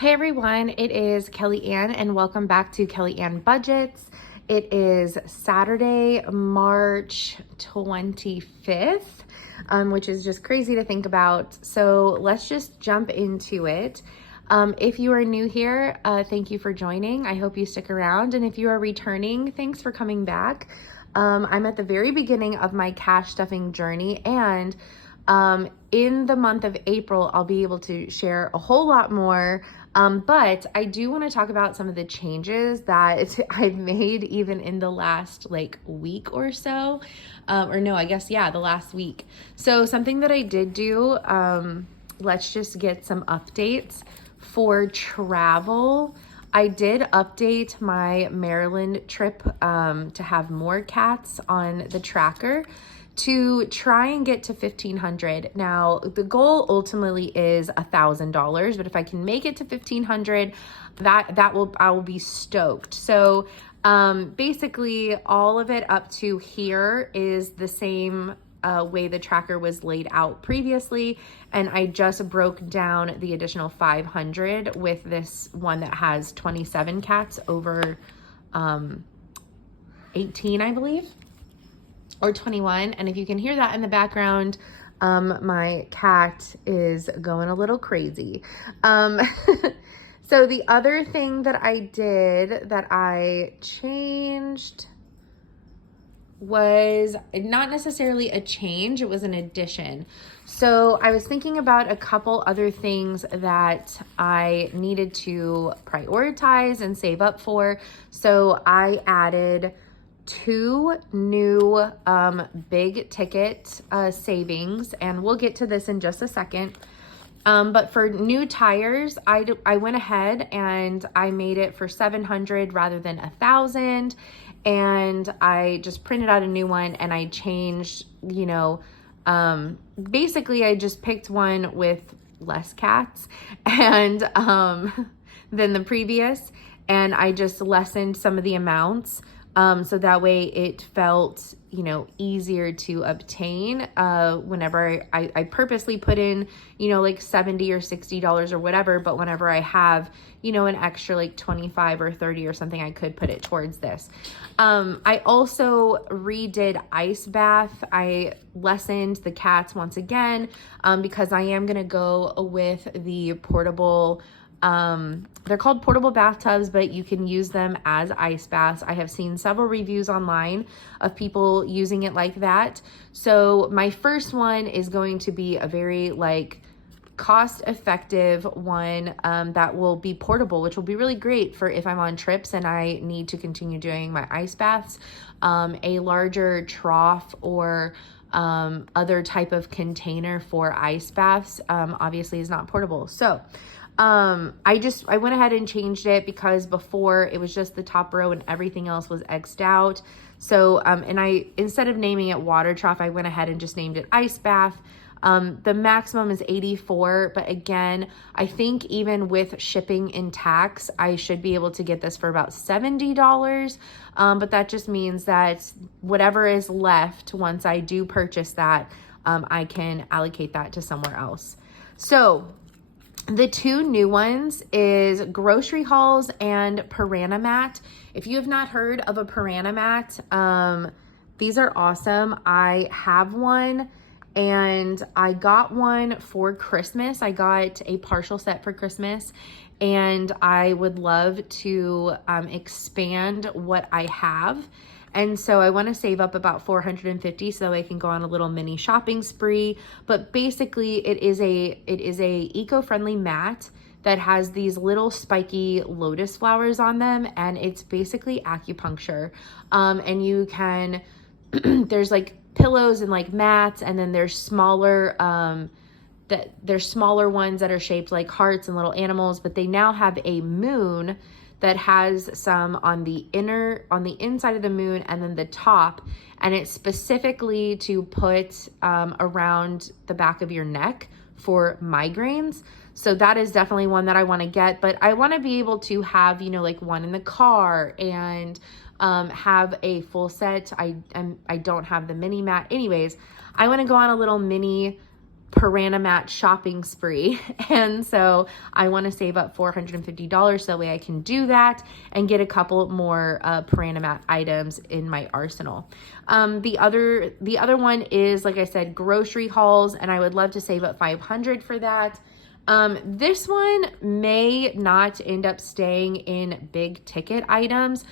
Hey everyone, it is Kelly Ann and welcome back to Kelly Ann Budgets. It is Saturday, March 25th, which is just crazy to think about. So let's just jump into it. If you are new here, thank you for joining. I hope you stick around. And if you are returning, thanks for coming back. I'm at the very beginning of my cash stuffing journey, and in the month of April, I'll be able to share a whole lot more. But I do want to talk about some of the changes that I've made even in the last week or so. The last week. So something that I did do, let's just get some updates for travel. I did update my Maryland trip to have more cats on the tracker to try and get to 1,500. Now, the goal ultimately is $1,000, but if I can make it to 1,500, I will be stoked. So basically all of it up to here is the same way the tracker was laid out previously, and I just broke down the additional 500 with this one that has 27 cats over 18, I believe, or 21. And if you can hear that in the background, my cat is going a little crazy. So the other thing that I did that I changed was not necessarily a change, it was an addition. So I was thinking about a couple other things that I needed to prioritize and save up for. So I added 2 new big ticket savings, and we'll get to this in just a second. But for new tires, I went ahead and I made it for 700 rather than 1,000. And I just printed out a new one, and I changed, basically I just picked one with less cats and than the previous, and I just lessened some of the amounts. So that way it felt, easier to obtain. Whenever I purposely put in, $70 or $60 or whatever, but whenever I have, an extra 25 or 30 or something, I could put it towards this. I also redid ice bath. I lessened the cats once again, because I am going to go with the portable, they're called portable bathtubs, but you can use them as ice baths. I have seen several reviews online of people using it like that. So my first one is going to be a very cost-effective one that will be portable, which will be really great for if I'm on trips and I need to continue doing my ice baths. A larger trough or other type of container for ice baths obviously is not portable. So I went ahead and changed it because before it was just the top row and everything else was X'd out. So, and instead of naming it water trough, I went ahead and just named it ice bath. The maximum is 84, but again, I think even with shipping and tax, I should be able to get this for about $70. But that just means that whatever is left once I do purchase that, I can allocate that to somewhere else. So the 2 new ones is grocery hauls and Piranha Mat. If you have not heard of a Piranha Mat, these are awesome. I have one, and I got one for Christmas. I got a partial set for Christmas, and I would love to expand what I have. And so I want to save up about $450 so I can go on a little mini shopping spree. But basically it is a eco-friendly mat that has these little spiky lotus flowers on them, and it's basically acupuncture. And you can there's pillows and mats, and then there's smaller there's smaller ones that are shaped like hearts and little animals, but they now have a moon that has some on the inside of the moon and then the top, and it's specifically to put around the back of your neck for migraines. So that is definitely one that I want to get, but I want to be able to have, one in the car and have a full set. I don't have the mini mat. Anyways, I want to go on a little mini Piranha Mat shopping spree. And so I want to save up $450 so that way I can do that and get a couple more Piranha Mat items in my arsenal. The other one is, like I said, grocery hauls, and I would love to save up $500 for that. This one may not end up staying in big ticket items.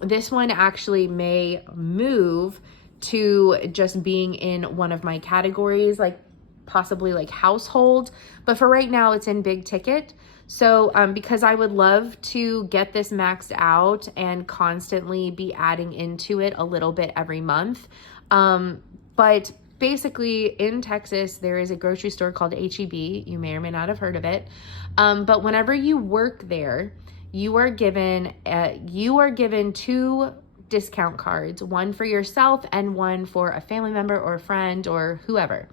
This one actually may move to just being in one of my categories, like possibly like household, but for right now it's in big ticket. So because I would love to get this maxed out and constantly be adding into it a little bit every month. But basically in Texas, there is a grocery store called H-E-B. You may or may not have heard of it. But whenever you work there, you are given two discount cards, one for yourself and one for a family member or a friend or whoever.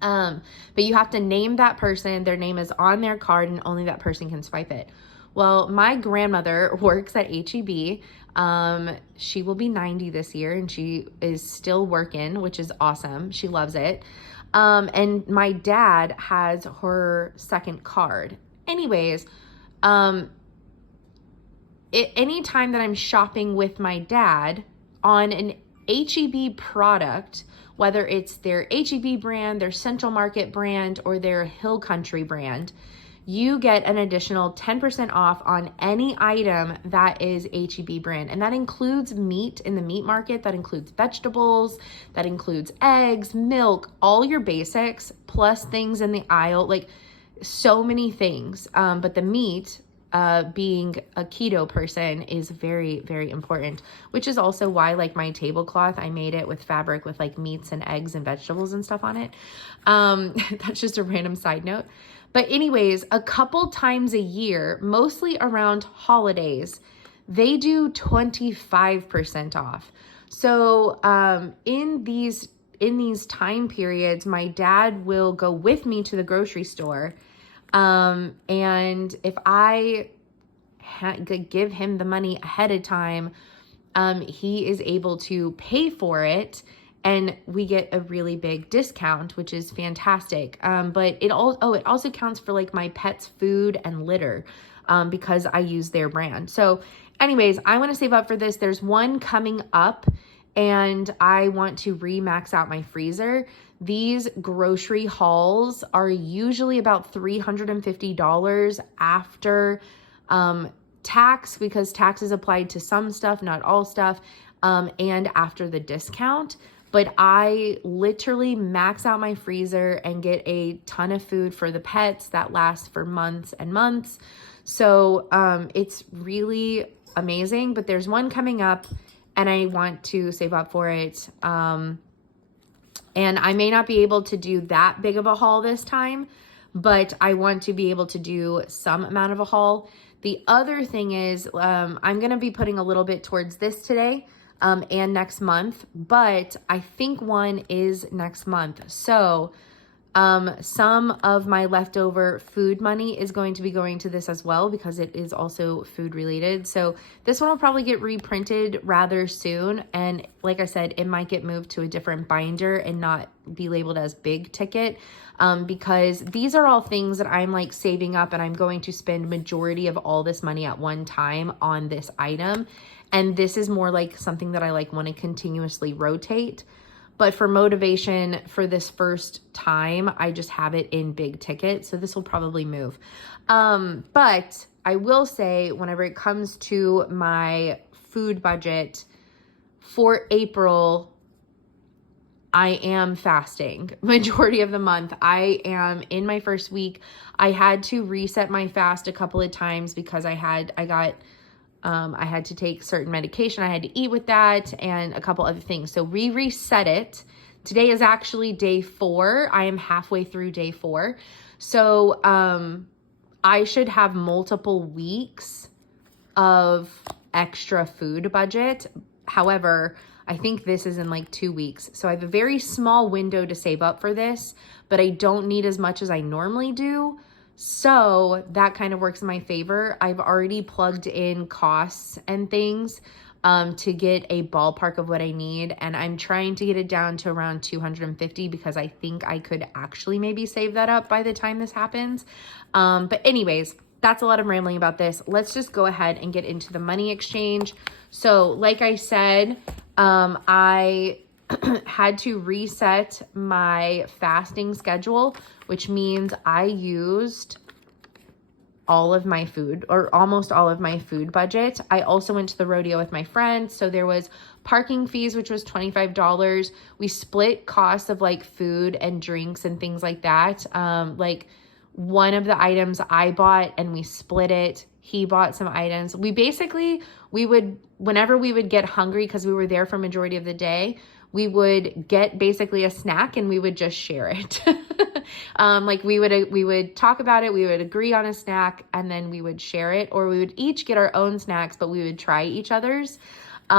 But you have to name that person. Their name is on their card and only that person can swipe it. Well, my grandmother works at H-E-B. She will be 90 this year and she is still working, which is awesome. She loves it. And my dad has her second card. Anyways, anytime that I'm shopping with my dad on an H-E-B product, whether it's their H-E-B brand, their Central Market brand, or their Hill Country brand, you get an additional 10% off on any item that is H-E-B brand. And that includes meat in the meat market, that includes vegetables, that includes eggs, milk, all your basics, plus things in the aisle, like so many things. But the meat, being a keto person, is very, very important, which is also why like my tablecloth, I made it with fabric with like meats and eggs and vegetables and stuff on it. That's just a random side note. But anyways, a couple times a year, mostly around holidays, they do 25% off. So in these time periods, my dad will go with me to the grocery store. And if I give him the money ahead of time, he is able to pay for it and we get a really big discount, which is fantastic. But it also counts for like my pet's food and litter, because I use their brand. So anyways, I want to save up for this. There's one coming up and I want to max out my freezer. These grocery hauls are usually about $350 after tax, because tax is applied to some stuff, not all stuff, and after the discount. But I literally max out my freezer and get a ton of food for the pets that lasts for months and months. So it's really amazing, but there's one coming up and I want to save up for it. And I may not be able to do that big of a haul this time, but I want to be able to do some amount of a haul. The other thing is, I'm going to be putting a little bit towards this today, and next month, but I think one is next month. So, some of my leftover food money is going to be going to this as well, because it is also food related. So this one will probably get reprinted rather soon. And like I said, it might get moved to a different binder and not be labeled as big ticket, because these are all things that I'm like saving up and I'm going to spend majority of all this money at one time on this item. And this is more like something that I like want to continuously rotate. But for motivation for this first time, I just have it in big ticket. So this will probably move. But I will say, whenever it comes to my food budget for April, I am fasting majority of the month. I am in my first week. I had to reset my fast a couple of times because I had to take certain medication. I had to eat with that and a couple other things. So we reset it. Today is actually day 4. I am halfway through day 4. So I should have multiple weeks of extra food budget. However, I think this is in like 2 weeks. So I have a very small window to save up for this, but I don't need as much as I normally do. So that kind of works in my favor. I've already plugged in costs and things to get a ballpark of what I need. And I'm trying to get it down to around 250 because I think I could actually maybe save that up by the time this happens. But anyways, that's a lot of rambling about this. Let's just go ahead and get into the money exchange. So like I said, I had to reset my fasting schedule, which means I used all of my food, or almost all of my food budget. I also went to the rodeo with my friends, so there was parking fees, which was $25. We split costs of like food and drinks and things like that. Like one of the items I bought and we split it. He bought some items. Whenever we would get hungry, because we were there for majority of the day, we would get basically a snack and we would just share it. Like we would talk about it, we would agree on a snack, and then we would share it, or we would each get our own snacks, but we would try each other's. We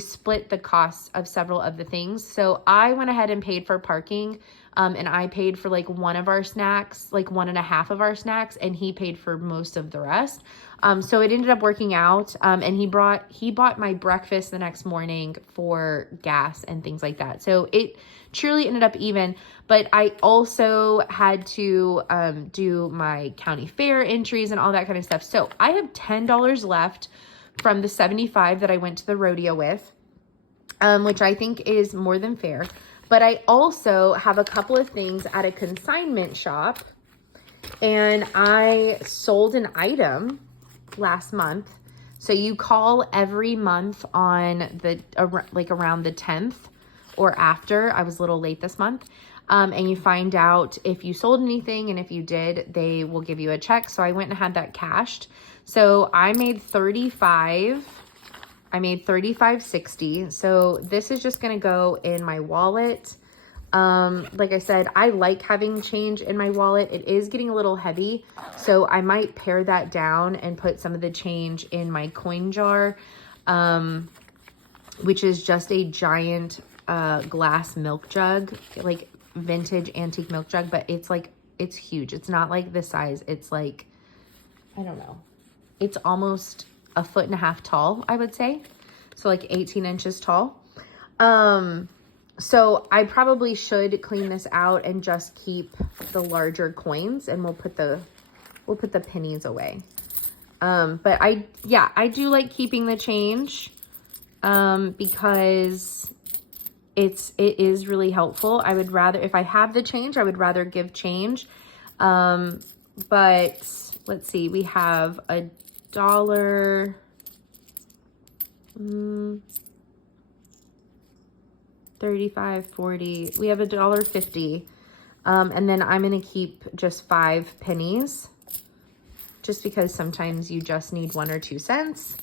split the costs of several of the things. So I went ahead and paid for parking, and I paid for like one of our snacks, like 1.5 of our snacks, and he paid for most of the rest. So it ended up working out. And he bought my breakfast the next morning for gas and things like that. So it truly ended up even, but I also had to, do my county fair entries and all that kind of stuff. So I have $10 left from the 75 that I went to the rodeo with, which I think is more than fair. But I also have a couple of things at a consignment shop, and I sold an item last month. So you call every month on the around the 10th or after. I was a little late this month. And you find out if you sold anything, and if you did, they will give you a check. So I went and had that cashed. So I made $35.60. So this is just going to go in my wallet. Like I said, I like having change in my wallet. It is getting a little heavy, so I might pare that down and put some of the change in my coin jar, which is just a giant glass milk jug, like vintage antique milk jug, but it's huge. It's not like this size. It's like, I don't know. It's almost 1.5 feet tall, I would say. So like 18 inches tall. So I probably should clean this out and just keep the larger coins, and we'll put the pennies away. But I do like keeping the change, because it is really helpful. I would rather, if I have the change, I would rather give change. But let's see, we have $1, 35, 40, we have $1.50. And then I'm going to keep just 5 pennies, just because sometimes you just need 1 or 2 cents.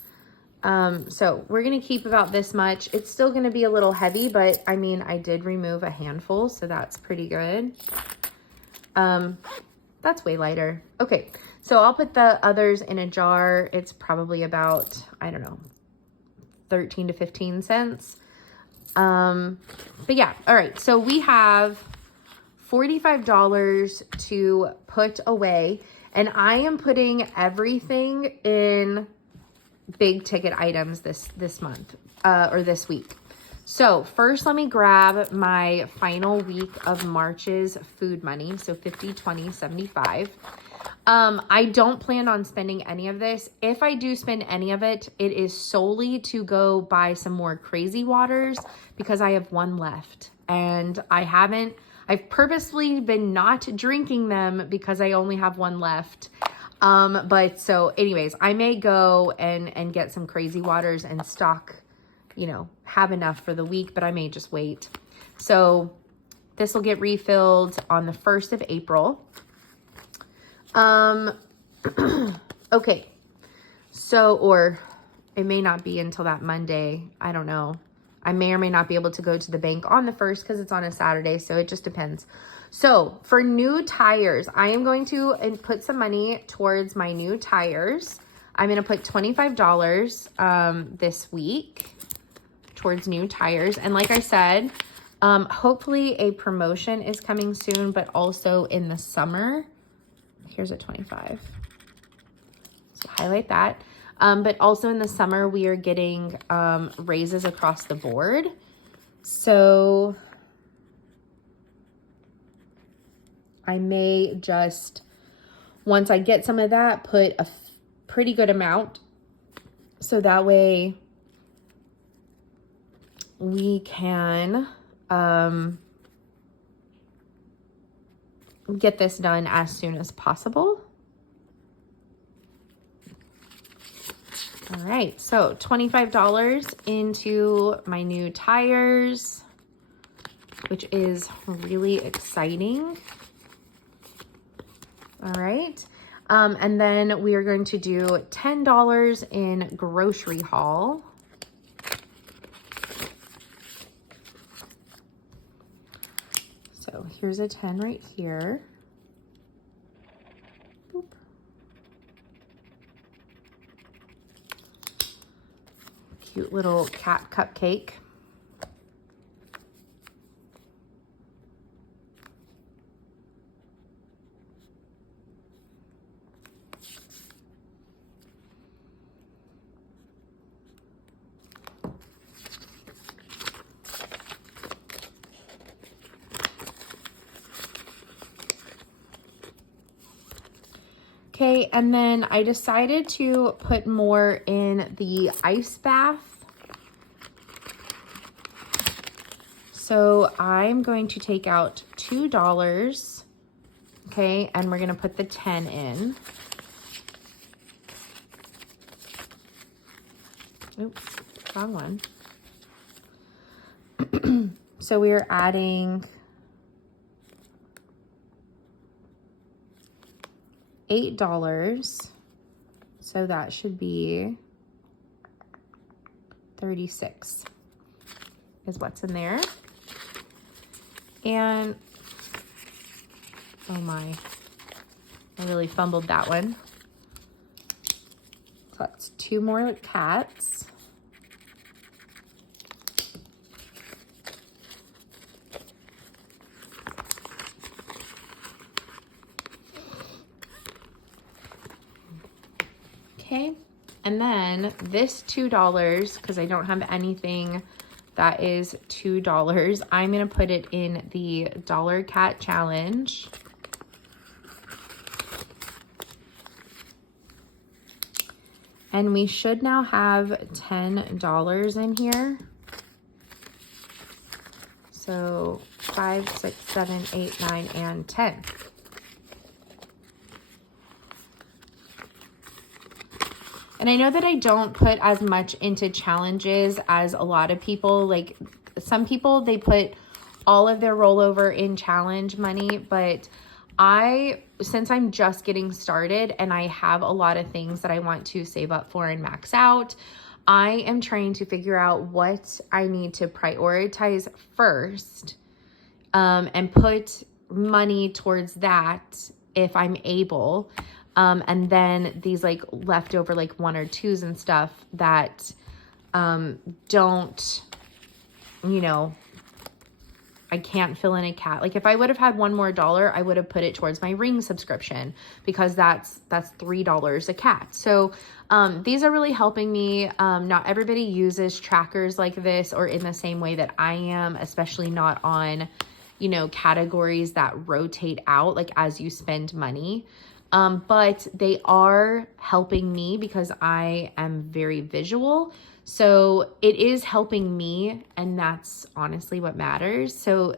So we're going to keep about this much. It's still going to be a little heavy, but I mean, I did remove a handful, so that's pretty good. That's way lighter. Okay. So I'll put the others in a jar. It's probably about, I don't know, 13 to 15 cents. But yeah. All right. So we have $45 to put away, and I am putting everything in big ticket items this month, or this week. So first, let me grab my final week of March's food money. So 50, 20, 75. I don't plan on spending any of this. If I do spend any of it, it is solely to go buy some more Crazy Waters, because I have one left, and I've purposely been not drinking them because I only have one left. But so anyways, I may go and get some Crazy Waters and stock, have enough for the week, but I may just wait. So this will get refilled on the 1st of April. Okay. So, or it may not be until that Monday. I don't know. I may or may not be able to go to the bank on the 1st because it's on a Saturday. So it just depends. So for new tires, I am going to put some money towards my new tires. I'm going to put $25 this week towards new tires. And like I said, hopefully a promotion is coming soon, but also in the summer. Here's a 25. So highlight that. But also in the summer, we are getting raises across the board. So I may just, once I get some of that, put a pretty good amount. So that way we can get this done as soon as possible. All right, so $25 into my new tires, which is really exciting. All right, and then we are going to do $10 in grocery haul. So here's a 10 right here. Boop. Cute little cat cupcake. Okay, and then I decided to put more in the ice bath. So I'm going to take out $2, okay, and we're gonna put the 10 in. Oops, wrong one. So we are adding $8, so that should be 36 is what's in there. And oh my, I really fumbled that one. So that's 2 more cats. Okay, and then this $2, because I don't have anything that is $2, I'm gonna put it in the Dollar Cat Challenge. And we should now have $10 in here. So 5, 6, 7, 8, 9, and 10. And I know that I don't put as much into challenges as a lot of people. Like some people, they put all of their rollover in challenge money, but since I'm just getting started and I have a lot of things that I want to save up for and max out, I am trying to figure out what I need to prioritize first, and put money towards that if I'm able. And then these like leftover like 1 or 2s and stuff that don't, you know, I can't fill in a cat. Like if I would have had $1 more, I would have put it towards my ring subscription, because that's $3 a cat. So these are really helping me. Not everybody uses trackers like this or in the same way that I am, especially not on, you know, categories that rotate out like as you spend money. But they are helping me because I am very visual. So it is helping me, and that's honestly what matters. So,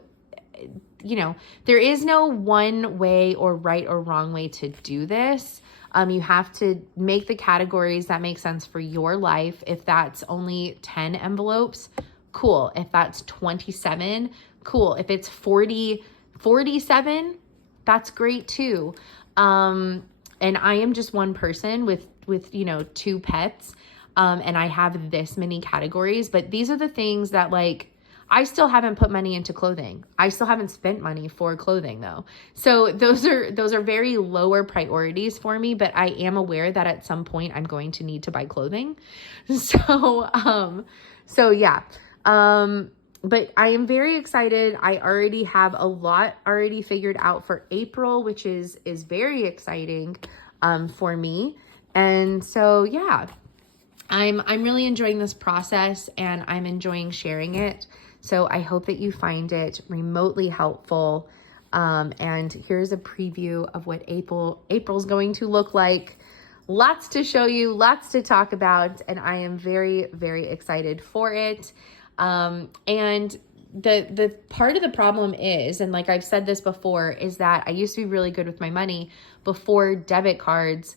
you know, there is no one way or right or wrong way to do this. You have to make the categories that make sense for your life. If that's only 10 envelopes, cool. If that's 27, cool. If it's 47, that's great too. And I am just one person with, you know, 2 pets. And I have this many categories, but these are the things that like, I still haven't put money into clothing. I still haven't spent money for clothing though. So those are very lower priorities for me, but I am aware that at some point I'm going to need to buy clothing. So yeah. But I am very excited. I already have a lot already figured out for April, which is very exciting, for me. And so, yeah, I'm really enjoying this process, and I'm enjoying sharing it. So I hope that you find it remotely helpful. And here's a preview of what April's going to look like. Lots to show you, lots to talk about, and I am very, very excited for it. And the part of the problem is, and like I've said this before, is that I used to be really good with my money before debit cards.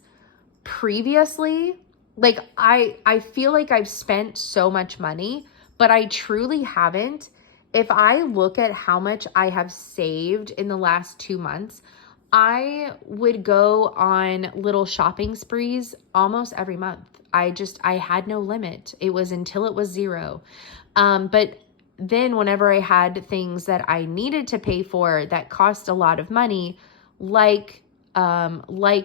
Previously, like I feel like I've spent so much money, but I truly haven't. If I look at how much I have saved in the last 2 months, I would go on little shopping sprees almost every month. I had no limit. It was until it was zero. But then whenever I had things that I needed to pay for that cost a lot of money, like my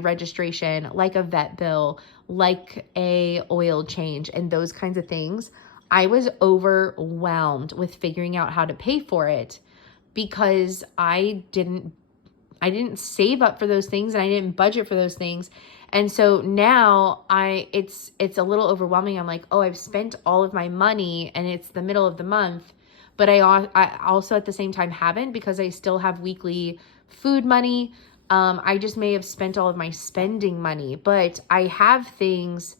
registration, like a vet bill, like a oil change, and those kinds of things, I was overwhelmed with figuring out how to pay for it because I didn't save up for those things and I didn't budget for those things. And so now it's a little overwhelming. I'm like, oh, I've spent all of my money and it's the middle of the month, but I also at the same time haven't, because I still have weekly food money. I just may have spent all of my spending money, but I have things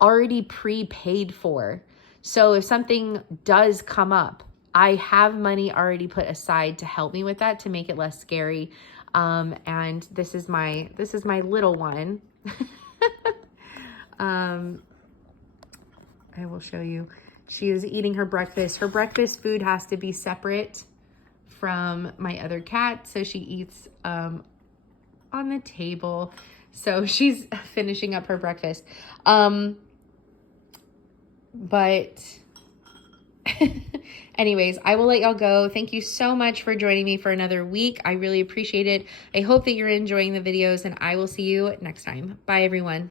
already prepaid for. So if something does come up, I have money already put aside to help me with that, to make it less scary. And this is my little one. I will show you. She is eating her breakfast. Her breakfast food has to be separate from my other cat, so she eats on the table. So she's finishing up her breakfast. But anyways, I will let y'all go. Thank you so much for joining me for another week. I really appreciate it. I hope that you're enjoying the videos, and I will see you next time. Bye, everyone.